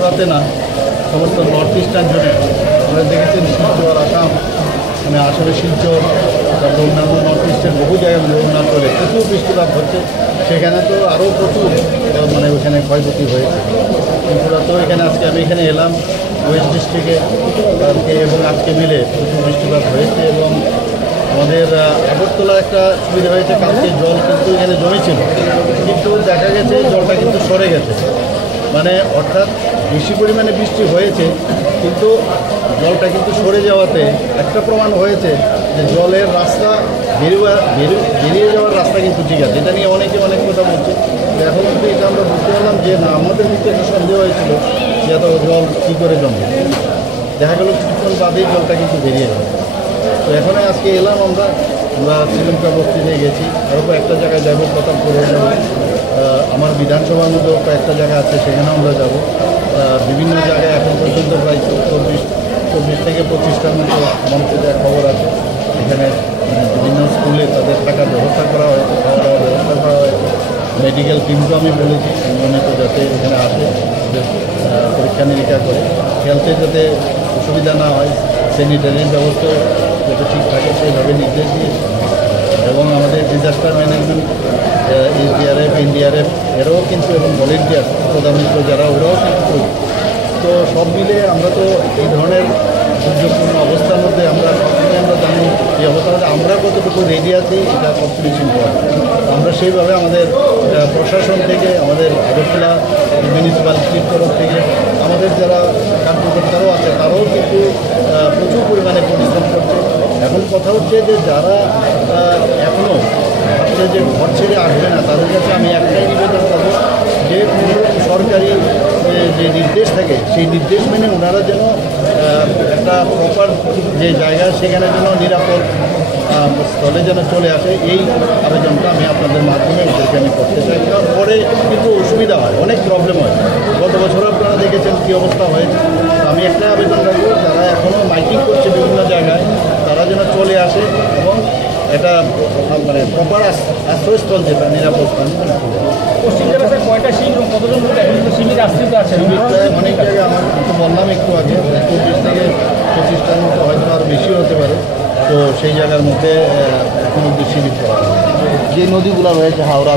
ত্রিপুরাতে না, সমস্ত নর্থ ইস্টার্ন জোনে আমরা দেখেছেন শিলচর, আসাম, মানে আসামে শিলচর, তারপর অন্যান্য নর্থ ইস্টের বহু জায়গায় অরুণাচলে প্রচুর বৃষ্টিপাত হচ্ছে। সেখানে তো আরও প্রচুর মানে ওখানে ক্ষয়ক্ষতি হয়েছে। ত্রিপুরাতেও এখানে আজকে আমি এখানে এলাম ওয়েস্ট ডিস্ট্রিক্টে, এবং আজকে মিলে প্রচুর বৃষ্টিপাত হয়েছে। এবং আমাদের আগরতলা একটা সুবিধা হয়েছে, কালকে জল কিন্তু এখানে জমেছিল, কিন্তু দেখা গেছে জলটা কিন্তু সরে গেছে। মানে অর্থাৎ বেশি পরিমাণে বৃষ্টি হয়েছে, কিন্তু জলটা কিন্তু সরে যাওয়াতে একটা প্রমাণ হয়েছে যে জলের রাস্তা বেরিয়ে যাওয়ার রাস্তা কিন্তু ঠিক আছে। এটা নিয়ে অনেকে অনেক কথা বলছে, এখন কিন্তু এটা আমরা বুঝতে পারলাম যে না, আমাদের দিকে একটা সন্দেহ হয়েছিল যে এত জল কী করে জমে। দেখা গেল কিছুক্ষণ বাদেই জলটা কিন্তু বেরিয়ে গেল। তো এখন আজকে এলাম আমরা শ্রীলঙ্কা বস্তিতে গেছি, আরও কয়েকটা জায়গায় যাবো, প্রতাপপুরে যাবো, আমার বিধানসভার মধ্যেও কয়েকটা জায়গা আছে সেখানেও আমরা যাব। বিভিন্ন জায়গায় এখন পর্যন্ত প্রায় 24 থেকে 25টার মতো আমার যা খবর আছে, এখানে বিভিন্ন স্কুলে তাদের থাকার ব্যবস্থা করা হয়েছে, খাওয়া দাওয়ার ব্যবস্থা করা হয়েছে। মেডিকেল টিমকেও আমি বলেছি নিয়মিত যাতে এখানে আসে, পরীক্ষা নিরীক্ষা করে, হেলথে যাতে অসুবিধা না হয়, স্যানিটারির ব্যবস্থা যাতে ঠিক থাকে সেইভাবে নির্দেশ দিয়েছে। এবং আমাদের ডিজাস্টার ম্যানেজমেন্ট, এসডিআরএফ, এনডিআরএফ এরাও কিন্তু, এবং ভলেন্টিয়ার প্রধানমন্ত্রী যারা, ওরাও কিন্তু। তো সব মিলে আমরা তো এই ধরনের দুর্যোগপূর্ণ অবস্থার মধ্যে আমরা সবসময় আমরা জানি এই অবস্থাতে আমরা কতটুকু রেডি আছি, এটা সবচেয়ে ইম্পর্টেন্ট। আমরা সেইভাবে আমাদের প্রশাসন থেকে, আমাদের আগরতলা মিউনিসিপ্যালিটির তরফ থেকে, আমাদের যারা কার্যকর্তারাও আছে তারাও কিন্তু প্রচুর পরিমাণে পরিশ্রম করছে। এখন কথা হচ্ছে যে যারা এখনও ভাবছে যে ঘর ছেড়ে আসবে না, তাদের কাছে আমি একটাই নিবেদন করবো যে সরকারি যে নির্দেশ থাকে সেই নির্দেশ মেনে ওনারা যেন একটা প্রপার যে জায়গা সেখানে যেন নিরাপদ স্থলে যেন চলে আসে, এই আবেদনটা আমি আপনাদের মাধ্যমে ওদেরকে আমি করতে চাই। কারণ পরে কিন্তু অসুবিধা হয়, অনেক প্রবলেম হয়। গত বছর আপনারা দেখেছেন কী অবস্থা হয়েছে। আমি একটা আবেদন রাখবো, যারা এখনও মাইকিং করছে বিভিন্ন জায়গায়, তারা যেন চলে আসে এবং এটা মানে প্রপার আশ্রয়স্থল যেটা নিরাপদ স্থান। পশ্চিম জেলাতে কয়টা শিবির এবং কতজন লোক এখন কিন্তু শিবিরে আশ্রিত আছে? অনেক জায়গায় আমার তো বললাম একটু আগে 24 থেকে 25টার মতো, হয়তো আরও বেশি হতে পারে। তো সেই জায়গার মধ্যে এখন অব্দি শিবির করা, যে নদীগুলো রয়েছে হাওড়া